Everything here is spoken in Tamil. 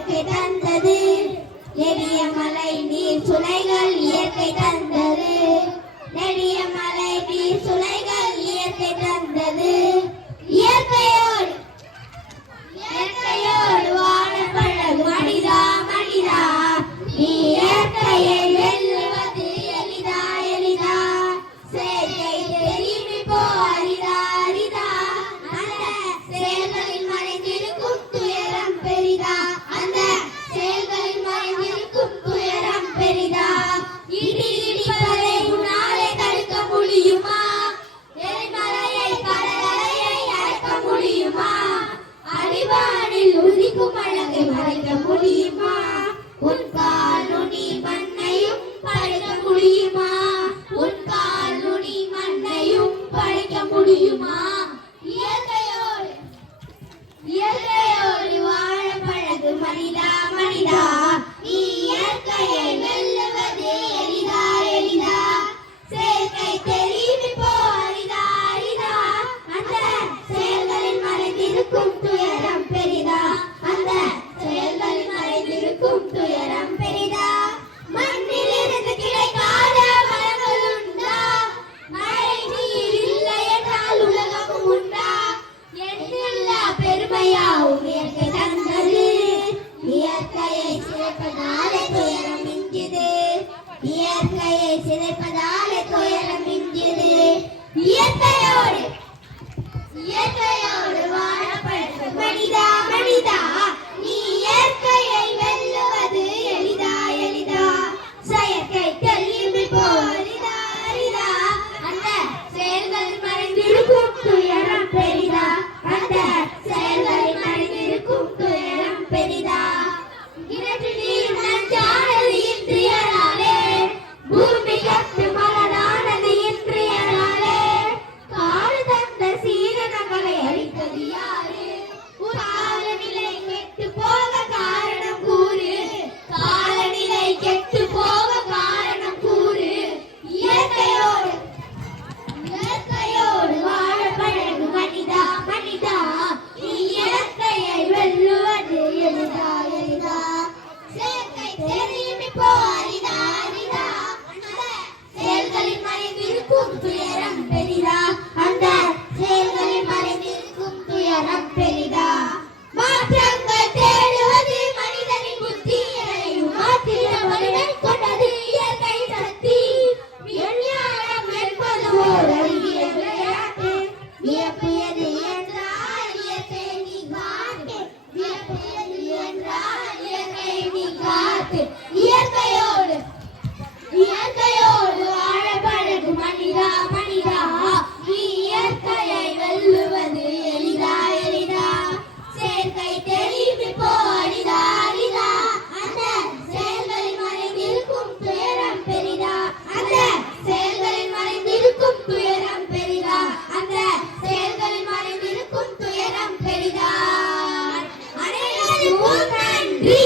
இயற்கை தந்தது. நெடிய மலை நீர் சுளைகள் இயற்கை தந்தது. நெடிய மலை நீர் சுளைகள் இயற்கை தந்தது. இயற்கையோடு இயற்கையோடு வாழ பழகு மனிதா மனிதா. நீ இயற்கையை வெல்லுவது எளிதா எளிதா. செயற்கை தெரியுமி போ அரிதா அரிதா. அந்த செயல்களில் மறைந்திருக்கும் துயரம் பெரிதா. அந்த செயல்களில் மறைந்திருக்கும் துயரம் பெரிதா. இடி இடிப்பதை உன்னாலே தடுக்க முடியுமா? எரிமலையை கடலையை அடக்க முடியுமா? அடிவானில் உதிக்கும் அழகை மறைக்க முடியுமா? உன் கால் நுனி மண்ணையும் படைக்க முடியுமா? உன் கால் நுனி மண்ணையும் படைக்க முடியுமா? இயற்கையோடு இயற்கையோடு வாழ பழகு மனிதா மனிதா. நீ இயற்கையை வெல்லுவது எளிதா எளிதா. செயற்கை தெரியுமி போ அரிதா அரிதா. அந்த செயல்களில் மறைந்திருக்கும் துயரம் பெரிதா. அந்த செயல்களில் மறைந்திருக்கும் துயரம் பெரிதா. மண்ணிலிருந்து கிடைக்காத வளங்கள் உண்டா? மழை நீர் இல்லை என்றால் உலகமும் உண்டா? எண்ணில்லா பெருமையாவும் இயற்கை தந்தது. இயற்கையை சிதைப்பதாலே துயரம் மிஞ்சுது. இயற்கையை சிதைப்பதாலே துயரம் மிஞ்சுது. இயற்கையோடு இயற்கையோடு வாழ பழகு மனிதா மனிதா. நீ இயற்கையை வெல்லுவது எளிதா எளிதா. செயற்கை தெரியுமி போ அரிதா அரிதா. அந்த செயல்களில் மறைந்திருக்கும் துயரம் பெரிதா. அந்த செயல்களில் மறைந்திருக்கும் துயரம் பெரிதா. கிணற்று நீர் நஞ்சானது இன்றியனாலே. பூமி கட்டு மலரானது இன்றியனாலே. காடு தந்த சீதனங்களை அழித்தது யாரு? காலநிலை கெட்டு போக காரணம் கூறு. காலநிலை கெட்டு போக காரணம் கூறு. இயற்கையோடு இயற்கையோடு வாழ பழகு மனிதா மனிதா. நீ இயற்கையை வெல்லுவது எளிதா எளிதா. செயற்கை தெரியுமி போ அரிதா அரிதா. அந்த செயல்களில் மறைந்திருக்கும் துயரம் பெரிதா. அந்த செயல்களில் மறைந்திருக்கும் துயரம் பெரிதா. மாற்றங்கள் தேடுவது மனிதனின் புத்தி. எதையும் மாற்றிட வலிமை கொண்டது இயற்கை சக்தி. விஞ்ஞானம் என்பது ஓர் அரிய விளையாட்டு. வியப்பு எது என்றால் இயற்கை நீ காட்டு. வியப்பு எது என்றால் இயற்கை நீ காட்டு. இயற்கையோடு இயற்கையோடு வாழ பழகு மனிதா மனிதா. நீ இயற்கையை வெல்லுவது எளிதா எளிதா. செயற்கை தெரியுமி போ அரிதா அரிதா. அந்த செயல்களில் மறைந்திருக்கும் துயரம் பெரிதா. அந்த செயல்களில் மறைந்திருக்கும் துயரம் பெரிதா. அந்த செயல்களில் மறைந்திருக்கும் துயரம் பெரிதா. அனைவருக்கும் நன்றி.